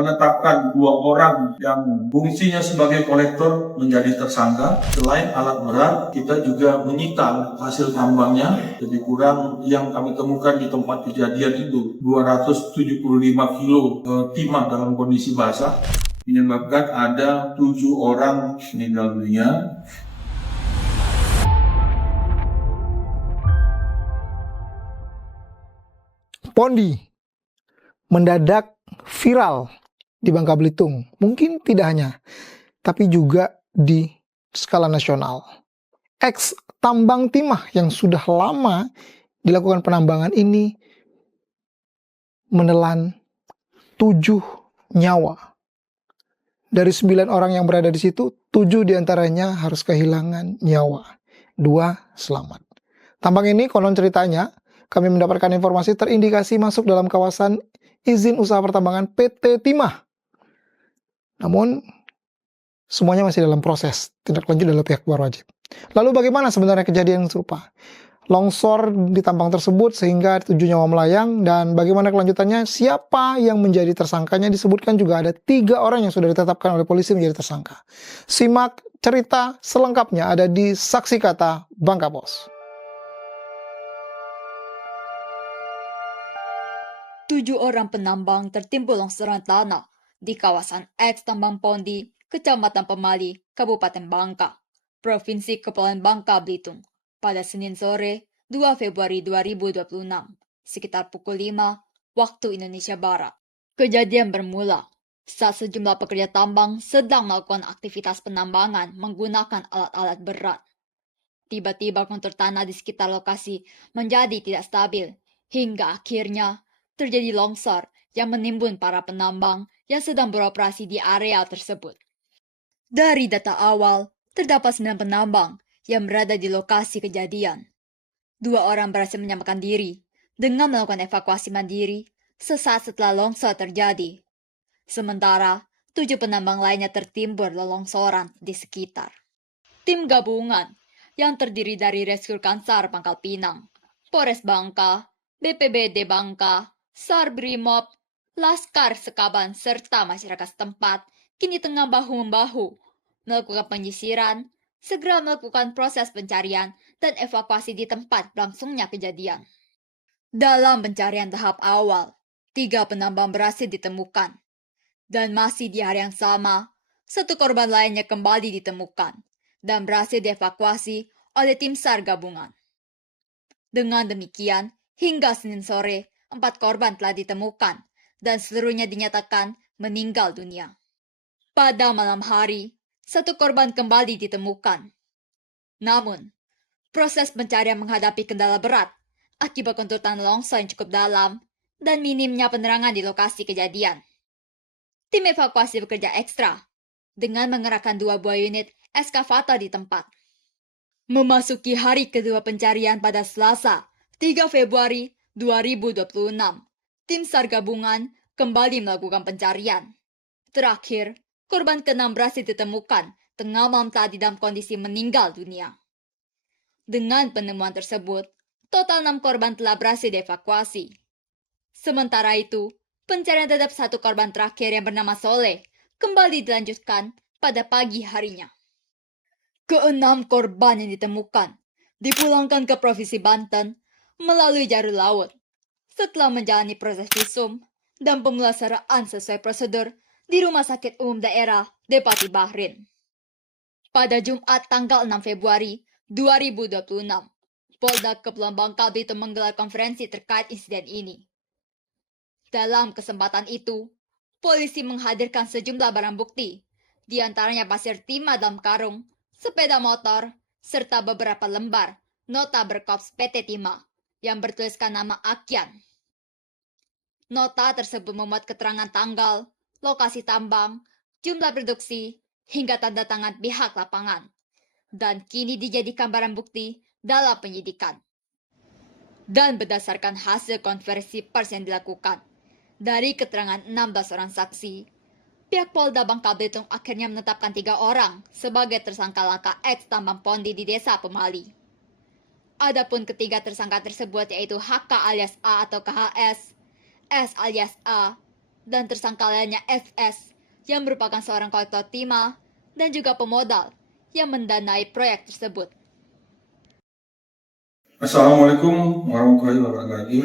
menetapkan 2 orang yang fungsinya sebagai kolektor menjadi tersangka. Selain alat berat, kita juga menyita hasil tambangnya, lebih kurang yang kami temukan di tempat kejadian itu 275 kilo timah dalam kondisi basah, menyebabkan ada 7 orang meninggal dunia. Pondi mendadak viral di Bangka Belitung. Mungkin tidak hanya, tapi juga di skala nasional. Ex tambang timah yang sudah lama dilakukan penambangan ini menelan 7 nyawa. Dari 9 orang yang berada di situ, 7 diantaranya harus kehilangan nyawa. 2 selamat. Tambang ini konon ceritanya, kami mendapatkan informasi terindikasi masuk dalam kawasan izin usaha pertambangan PT Timah. Namun, semuanya masih dalam proses. Tindak lanjut dari pihak berwajib. Lalu bagaimana sebenarnya kejadian serupa? Longsor di tambang tersebut sehingga 7 nyawa melayang, dan bagaimana kelanjutannya? Siapa yang menjadi tersangkanya? Disebutkan juga ada 3 orang yang sudah ditetapkan oleh polisi menjadi tersangka. Simak cerita selengkapnya ada di Saksi Kata Bangka Pos. 7 orang penambang tertimbun longsoran tanah di kawasan eks Tambang Pondi, Kecamatan Pemali, Kabupaten Bangka, Provinsi Kepulauan Bangka Belitung, pada Senin sore 2 Februari 2026, sekitar pukul 5 waktu Indonesia Barat. Kejadian bermula saat sejumlah pekerja tambang sedang melakukan aktivitas penambangan menggunakan alat-alat berat. Tiba-tiba kontur tanah di sekitar lokasi menjadi tidak stabil, hingga akhirnya terjadi longsor yang menimbun para penambang yang sedang beroperasi di area tersebut. Dari data awal, terdapat 9 penambang yang berada di lokasi kejadian. 2 orang berhasil menyelamatkan diri dengan melakukan evakuasi mandiri sesaat setelah longsor terjadi. Sementara, 7 penambang lainnya tertimbun longsoran di sekitar. Tim gabungan yang terdiri dari Rescue Kansar Pangkal Pinang, Polres Bangka, BPBD Bangka, SAR Brimob, Laskar Sekaban, serta masyarakat setempat kini tengah bahu-membahu melakukan penyisiran, segera melakukan proses pencarian dan evakuasi di tempat berlangsungnya kejadian. Dalam pencarian tahap awal, 3 penambang berhasil ditemukan. Dan masih di hari yang sama, 1 korban lainnya kembali ditemukan dan berhasil dievakuasi oleh tim SAR gabungan. Dengan demikian, hingga Senin sore, 4 korban telah ditemukan dan seluruhnya dinyatakan meninggal dunia. Pada malam hari, 1 korban kembali ditemukan. Namun, proses pencarian menghadapi kendala berat akibat kontur tanah longsor yang cukup dalam dan minimnya penerangan di lokasi kejadian. Tim evakuasi bekerja ekstra dengan mengerahkan 2 buah unit eskavator di tempat. Memasuki hari kedua pencarian pada Selasa, 3 Februari 2026, tim SAR gabungan kembali melakukan pencarian. Terakhir, korban ke-6 berhasil ditemukan tengah malam tadi dalam kondisi meninggal dunia. Dengan penemuan tersebut, total 6 korban telah berhasil dievakuasi. Sementara itu, pencarian terhadap 1 korban terakhir yang bernama Soleh kembali dilanjutkan pada pagi harinya. Ke-6 korban yang ditemukan dipulangkan ke Provinsi Banten melalui jalur laut setelah menjalani proses visum dan pemulasaraan sesuai prosedur di Rumah Sakit Umum Daerah Depati Bahrin. Pada Jumat tanggal 6 Februari 2026, Polda Kepulauan Bangka Belitung menggelar konferensi terkait insiden ini. Dalam kesempatan itu, polisi menghadirkan sejumlah barang bukti, di antaranya pasir timah dalam karung, sepeda motor, serta beberapa lembar nota berkorps PT Timah yang bertuliskan nama Akian. Nota tersebut memuat keterangan tanggal, lokasi tambang, jumlah produksi, hingga tanda tangan pihak lapangan, dan kini dijadikan barang bukti dalam penyidikan. Dan berdasarkan hasil konversi pers yang dilakukan, dari keterangan 16 orang saksi, pihak Polda Bangka Belitung akhirnya menetapkan 3 orang sebagai tersangka laka eks tambang Pondi di Desa Pemali. Adapun ketiga tersangka tersebut yaitu HK alias A atau KHS, S alias A, dan tersangka lainnya FS yang merupakan seorang kolektor timah dan juga pemodal yang mendanai proyek tersebut. Assalamualaikum warahmatullahi wabarakatuh.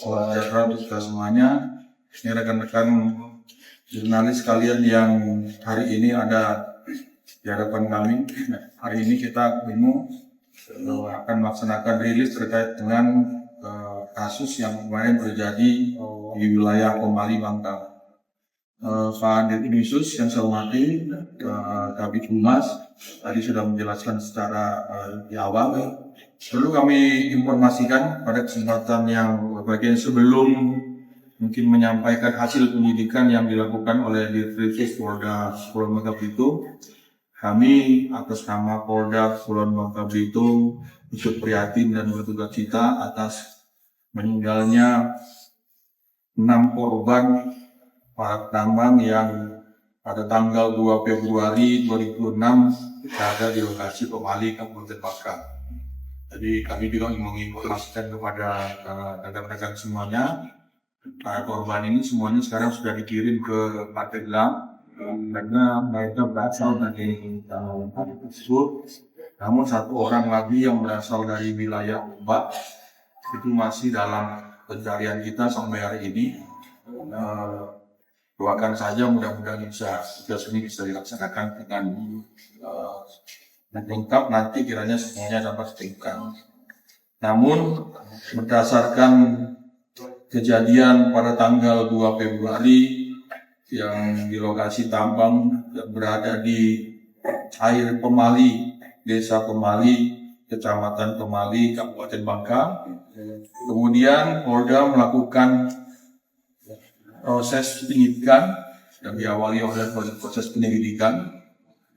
Salam sejahtera untuk kita semuanya. Ini rekan-rekan jurnalis kalian yang hari ini ada di hadapan kami. Hari ini kita akan melaksanakan rilis terkait dengan kasus yang kemarin terjadi di wilayah Pemali Bangka. Pak Dirkrisus yang saya hormati, Kabid Humas tadi sudah menjelaskan secara di awal. Perlu kami informasikan pada kesempatan yang bagian sebelum mungkin menyampaikan hasil penyidikan yang dilakukan oleh Dirkrisus Polda Kepulauan Bangka Belitung. Kami atas nama Polda Kepulauan Bangka Belitung ikut prihatin dan berduka cita atas meninggalnya 6 korban para penambang yang pada tanggal 2 Februari 2006 berada di lokasi Pemali, Kabupaten Bangka. Jadi kami juga menginformasikan kepada rekan-rekan semuanya, para korban ini semuanya sekarang sudah dikirim ke Pandeglang karena mereka berasal dari tempat tersebut. Namun satu orang lagi yang berasal dari wilayah Ombak itu masih dalam pencarian kita sampai hari ini. Doakan saja mudah-mudahan tugas ini bisa dilaksanakan dengan lengkap, nanti kiranya semuanya dapat ditemukan. Namun berdasarkan kejadian pada tanggal 2 Februari yang di lokasi tambang yang berada di air Pemali, Desa Pemali, Kecamatan Pemali, Kabupaten Bangka, kemudian Polda melakukan proses penyidikan yang diawali oleh proses penyelidikan.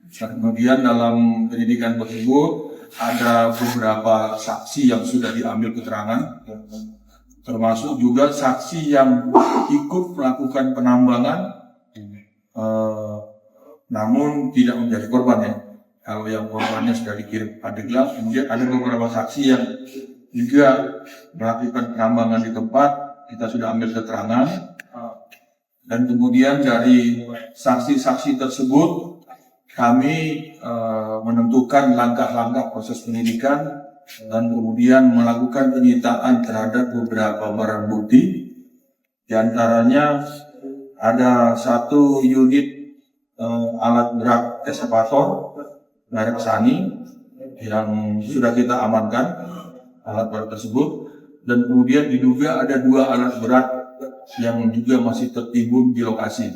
Kemudian dalam penyidikan tersebut ada beberapa saksi yang sudah diambil keterangan, termasuk juga saksi yang ikut melakukan penambangan, namun tidak menjadi korban ya. Kalau yang korbannya sudah dikirim Pandeglang, kemudian ada beberapa saksi yang juga melakukan penambangan di tempat, kita sudah ambil keterangan. Dan kemudian dari saksi-saksi tersebut kami menentukan langkah-langkah proses penyidikan dan kemudian melakukan penyitaan terhadap beberapa barang bukti. Di antaranya ada 1 unit alat berat eskavator merek Sani yang sudah kita amankan alat berat tersebut, dan kemudian diduga ada 2 alat berat yang juga masih tertimbun di lokasi.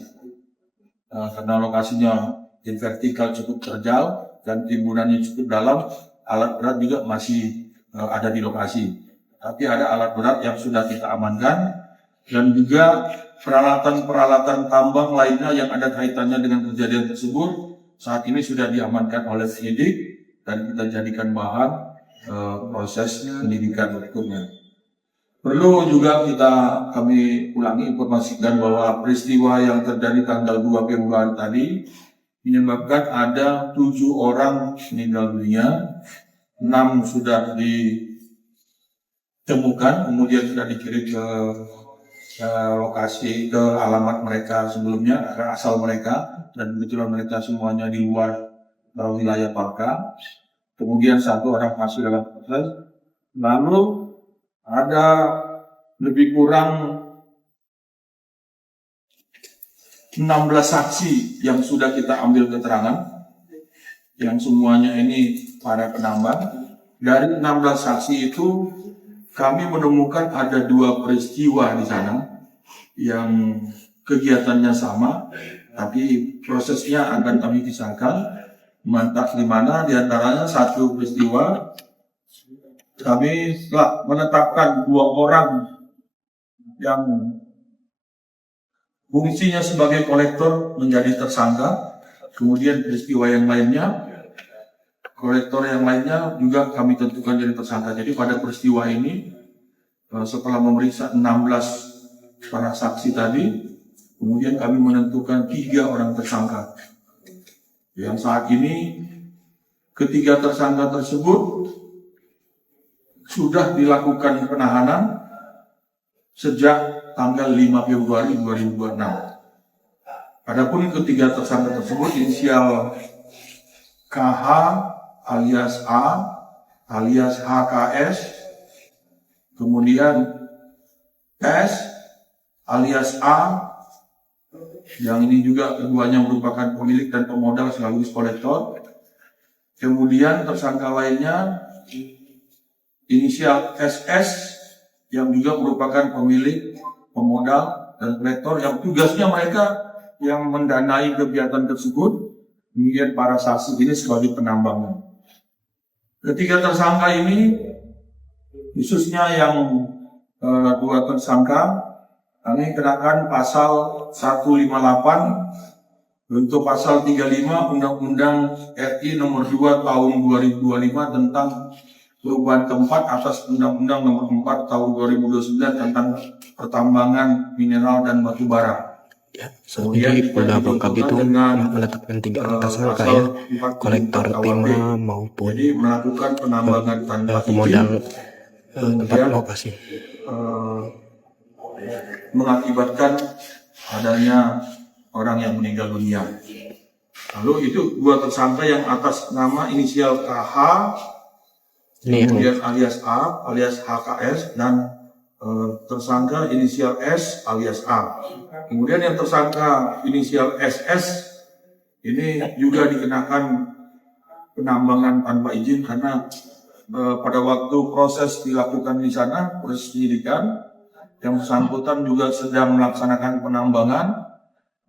Karena lokasinya in vertikal cukup terjal dan timbunannya cukup dalam, alat berat juga masih ada di lokasi. Tapi ada alat berat yang sudah kita amankan, dan juga peralatan-peralatan tambang lainnya yang ada kaitannya dengan kejadian tersebut saat ini sudah diamankan oleh penyidik dan kita jadikan bahan proses penyidikan berikutnya. Perlu juga kami ulangi informasikan bahwa peristiwa yang terjadi tanggal 2 Februari tadi menyebabkan ada 7 orang meninggal dunia, 6 sudah ditemukan, kemudian sudah dikirim ke lokasi, ke alamat mereka sebelumnya, ke asal mereka, dan kebetulan mereka semuanya di luar wilayah Bangka. Kemudian 1 orang masuk dalam proses. Lalu ada lebih kurang 16 saksi yang sudah kita ambil keterangan, yang semuanya ini para penambang. Dari 16 saksi itu kami menemukan ada 2 peristiwa di sana yang kegiatannya sama, tapi prosesnya akan kami pisahkan. Mantap di mana di antaranya 1 peristiwa kami telah menetapkan 2 orang yang fungsinya sebagai kolektor menjadi tersangka. Kemudian peristiwa yang lainnya, kolektor yang lainnya juga kami tentukan jadi tersangka. Jadi pada peristiwa ini setelah memeriksa 16 para saksi tadi, kemudian kami menentukan 3 orang tersangka. Yang saat ini ketiga tersangka tersebut sudah dilakukan penahanan sejak tanggal 5 Februari 2026. Adapun ketiga tersangka tersebut inisial KH alias A alias HKS, kemudian S alias A, yang ini juga keduanya merupakan pemilik dan pemodal sekaligus kolektor. Kemudian tersangka lainnya inisial SS, yang juga merupakan pemilik, pemodal, dan kolektor yang tugasnya mereka yang mendanai kegiatan tersebut. Kemudian para saksi ini sebagai penambangnya. Ketiga tersangka ini, khususnya yang dua tersangka, kami kenakan pasal 158 untuk pasal 35 Undang-Undang RI nomor 2 tahun 2025 tentang perubahan tempat atas Undang-Undang nomor 4 tahun 2029 tentang pertambangan mineral dan batu bara. Ya, saat ini Polda Bangka Belitung menetapkan 3 orang tersangka ya, kolektor timah maupun Jadi melakukan penambangan tanpa pemodal izin, tempat lokasi. mengakibatkan adanya orang yang meninggal dunia. Lalu itu dua tersangka yang atas nama inisial KH, Ini kemudian alias A, alias HKS, dan tersangka inisial S alias A. Kemudian yang tersangka inisial SS ini juga dikenakan penambangan tanpa izin karena pada waktu proses dilakukan di sana, proses penyidikan, yang bersangkutan juga sedang melaksanakan penambangan,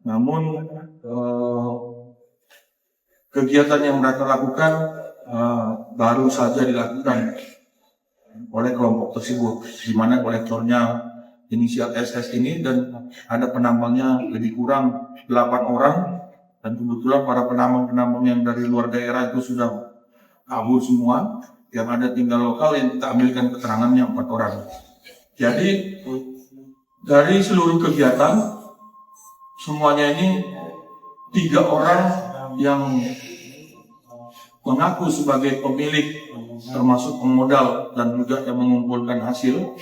namun kegiatan yang mereka lakukan baru saja dilakukan oleh kelompok tersebut, di mana kolektornya inisial SS ini dan ada penambangnya lebih kurang 8 orang, dan kebetulan para penambang-penambang yang dari luar daerah itu sudah kabur semua, yang ada tinggal lokal yang kita ambilkan keterangannya 4 orang. Jadi dari seluruh kegiatan semuanya ini 3 orang yang mengaku sebagai pemilik, termasuk pemodal dan juga yang mengumpulkan hasil,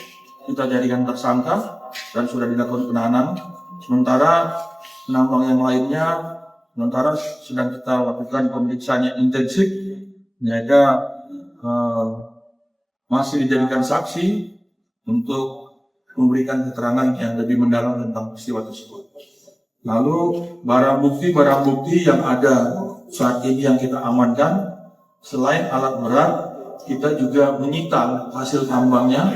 kita jadikan tersangka dan sudah dilakukan penahanan. Sementara penambang yang lainnya sementara sedang kita lakukan pemeriksaan yang intensif, mereka masih dijadikan saksi untuk memberikan keterangan yang lebih mendalam tentang peristiwa tersebut. Lalu barang bukti yang ada saat ini yang kita amankan, selain alat berat, kita juga menyita hasil tambangnya.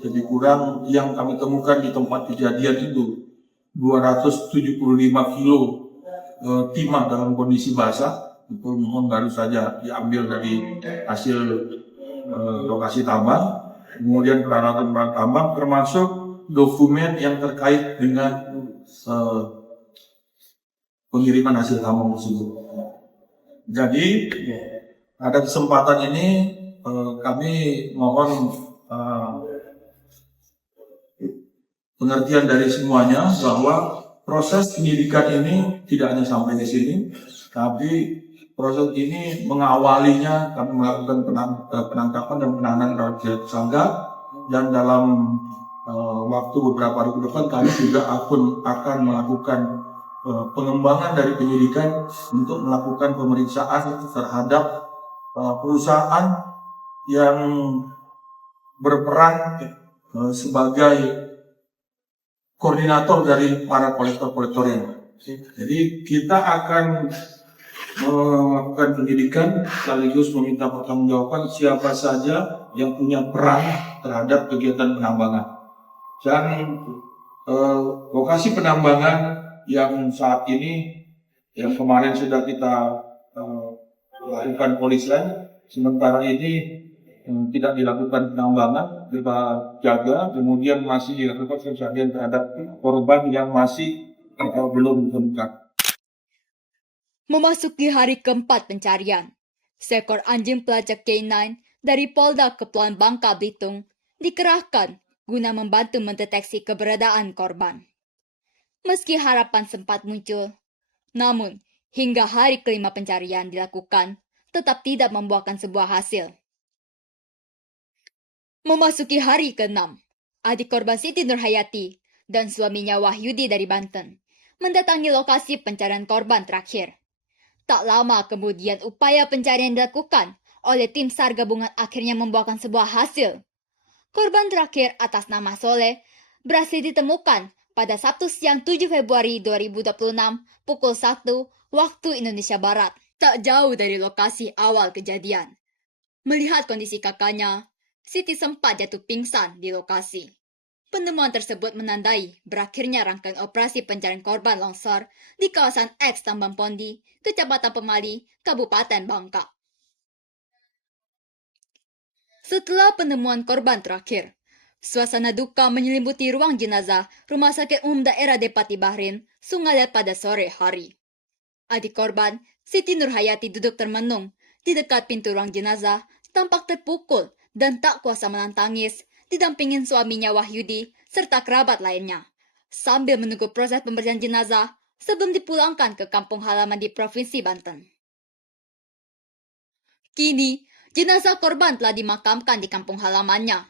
Jadi kurang yang kami temukan di tempat kejadian itu 275 kilo timah dalam kondisi basah. Itu mohon baru saja diambil dari hasil lokasi tambang. Kemudian peralatan tambang termasuk dokumen yang terkait dengan pengiriman hasil tambang tersebut. Jadi pada kesempatan ini kami mohon pengertian dari semuanya bahwa proses penyidikan ini tidak hanya sampai di sini, tapi proses ini mengawalinya kami melakukan penangkapan dan penahanan terhadap tersangka, dan dalam waktu beberapa hari ke depan kami juga akan melakukan pengembangan dari penyidikan untuk melakukan pemeriksaan terhadap perusahaan yang berperan sebagai koordinator dari para kolektor-kolektor ini. Jadi kita akan melakukan penyidikan sekaligus meminta pertanggungjawaban siapa saja yang punya peran terhadap kegiatan penambangan. Dan lokasi penambangan yang saat ini, yang kemarin sudah kita lakukan polisian, sementara ini tidak dilakukan penambangan, kita jaga, kemudian masih dilakukan pencarian terhadap korban yang masih belum ditemukan. Memasuki hari keempat pencarian, seekor anjing pelacak K9 dari Polda Kepulauan Bangka Belitung dikerahkan guna membantu mendeteksi keberadaan korban. Meski harapan sempat muncul, namun hingga hari kelima pencarian dilakukan tetap tidak membuahkan sebuah hasil. Memasuki hari ke-6, adik korban Siti Nurhayati, dan suaminya Wahyudi dari Banten, mendatangi lokasi pencarian korban terakhir. Tak lama kemudian upaya pencarian dilakukan oleh tim SAR gabungan akhirnya membuahkan sebuah hasil. Korban terakhir atas nama Soleh berhasil ditemukan pada Sabtu siang 7 Februari 2026 pukul 1 waktu Indonesia Barat, tak jauh dari lokasi awal kejadian. Melihat kondisi kakaknya, Siti sempat jatuh pingsan di lokasi. Penemuan tersebut menandai berakhirnya rangkaian operasi pencarian korban longsor di kawasan X Tambang Pondi, Kecamatan Pemali, Kabupaten Bangka. Setelah penemuan korban terakhir, suasana duka menyelimuti ruang jenazah Rumah Sakit Umum Daerah Depati Bahrin, Sungalet pada sore hari. Adik korban, Siti Nurhayati, duduk termenung di dekat pintu ruang jenazah, tampak terpukul dan tak kuasa menahan tangis, didampingin suaminya Wahyudi serta kerabat lainnya, sambil menunggu proses pembersihan jenazah sebelum dipulangkan ke kampung halaman di Provinsi Banten. Kini, jenazah korban telah dimakamkan di kampung halamannya.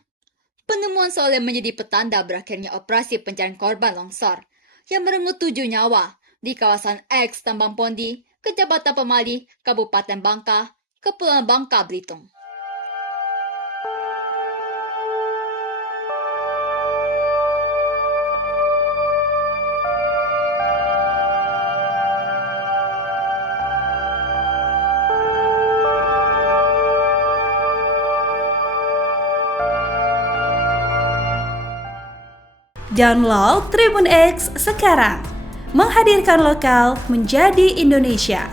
Penemuan Soleh menjadi petanda berakhirnya operasi pencarian korban longsor yang merenggut 7 nyawa di kawasan X Tambang Pondi, Kecamatan Pemali, Kabupaten Bangka, Kepulauan Bangka, Belitung. Download Tribun X sekarang, menghadirkan lokal menjadi Indonesia.